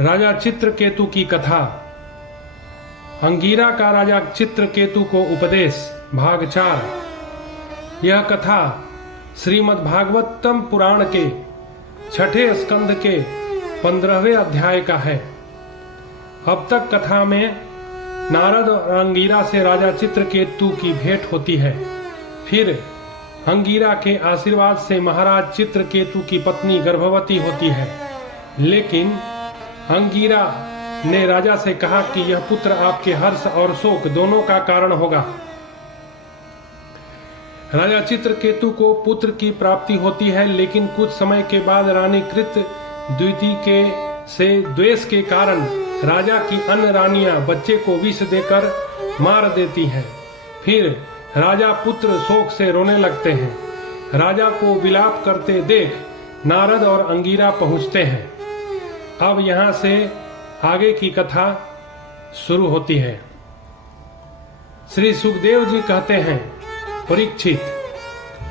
राजा चित्रकेतु की कथा। अंगीरा का राजा चित्रकेतु को उपदेश, भाग 4। यह कथा श्रीमद् भागवतम पुराण के 6ठे स्कंद के 15वें अध्याय का है। अब तक कथा में नारद और अंगीरा से राजा चित्रकेतु की भेंट होती है। फिर अंगीरा के आशीर्वाद से महाराज चित्रकेतु की पत्नी गर्भवती होती है, लेकिन अंगीरा ने राजा से कहा कि यह पुत्र आपके हर्ष और शोक दोनों का कारण होगा। राजा चित्रकेतु को पुत्र की प्राप्ति होती है, लेकिन कुछ समय के बाद रानी कृत द्वितीय के से द्वेष के कारण राजा की अन्य रानियां बच्चे को विष देकर मार देती हैं। फिर राजा पुत्र शोक से रोने लगते हैं। राजा को विलाप करते देख नारद और अंगीरा पहुंचते हैं। अब यहाँ से आगे की कथा शुरू होती है। श्री सुखदेव जी कहते हैं, परीक्षित,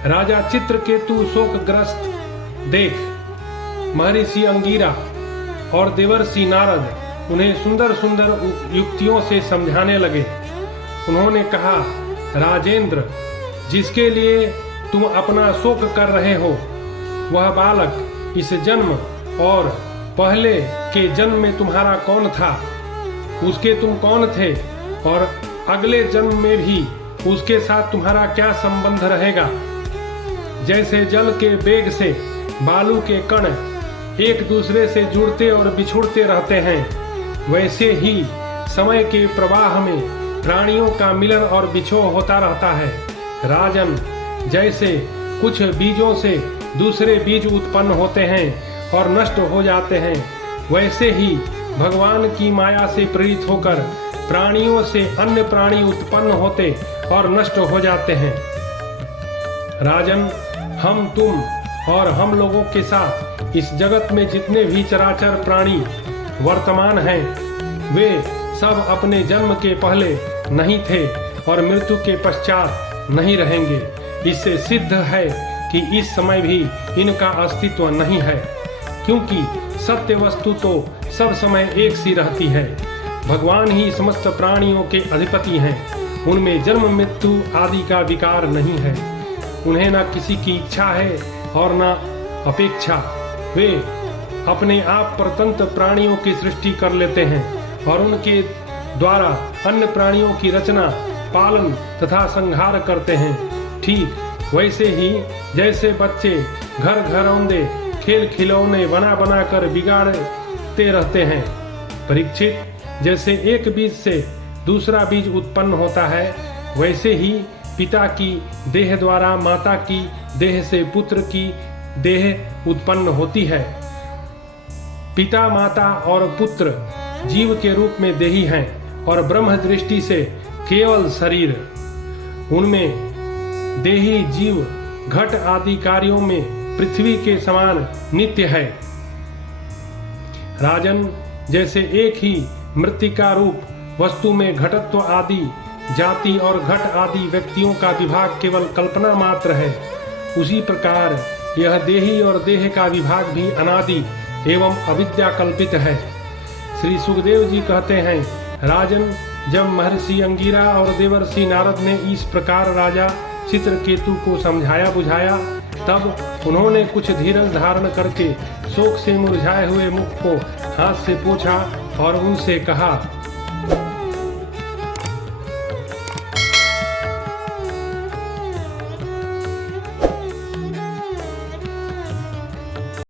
राजा चित्रकेतु शोकग्रस्त देख महर्षि अंगीरा और देवर्षि नारद उन्हें सुंदर सुंदर युक्तियों से समझाने लगे। उन्होंने कहा, राजेंद्र, जिसके लिए तुम अपना शोक कर रहे हो वह बालक इस जन्म और पहले के जन्म में तुम्हारा कौन था, उसके तुम कौन थे, और अगले जन्म में भी उसके साथ तुम्हारा क्या संबंध रहेगा। जैसे जल के वेग से बालू के कण एक दूसरे से जुड़ते और बिछुड़ते रहते हैं, वैसे ही समय के प्रवाह में प्राणियों का मिलन और बिछोह होता रहता है। राजन, जैसे कुछ बीजों से दूसरे बीज उत्पन्न होते हैं और नष्ट हो जाते हैं, वैसे ही भगवान की माया से प्रेरित होकर प्राणियों से अन्य प्राणी उत्पन्न होते और नष्ट हो जाते हैं। राजन, हम, तुम और हम लोगों के साथ इस जगत में जितने भी चराचर प्राणी वर्तमान हैं, वे सब अपने जन्म के पहले नहीं थे और मृत्यु के पश्चात नहीं रहेंगे। इससे सिद्ध है कि इस समय भी इनका अस्तित्व नहीं है, क्योंकि सत्य वस्तु तो सब समय एक सी रहती है। भगवान ही समस्त प्राणियों के अधिपति हैं। उनमें जन्म मृत्यु आदि का विकार नहीं है। उन्हें न किसी की इच्छा है और न अपेक्षा। वे अपने आप परतंत्र प्राणियों की सृष्टि कर लेते हैं और उनके द्वारा अन्य प्राणियों की रचना, पालन तथा संहार करते हैं। ठीक वैसे ही जैसे बच्चे घर घरौंदे खेल खिलौने बना बना कर बिगाड़ते रहते हैं। परीक्षित, जैसे एक बीज से दूसरा बीज उत्पन्न होता है, वैसे ही पिता की देह द्वारा माता की देह से पुत्र की देह उत्पन्न होती है। पिता, माता और पुत्र जीव के रूप में देही हैं और ब्रह्म दृष्टि से केवल शरीर। उनमें देही जीव घट आदि कार्यों में पृथ्वी के समान नित्य है। राजन, जैसे एक ही मृत्तिका रूप वस्तु में घटत्व आदि जाति और घट आदि व्यक्तियों का विभाग केवल कल्पना मात्र है, उसी प्रकार यह देही और देह का विभाग भी अनादि एवं अविद्या कल्पित है। श्री सुखदेव जी कहते हैं, राजन, जब महर्षि अंगीरा और देवर्षि नारद ने इस प्रकार राजा चित्रकेतु को समझाया बुझाया, तब उन्होंने कुछ धीरज धारण करके शोक से मुरझाए हुए मुख को हाथ से पोंछा और उनसे कहा,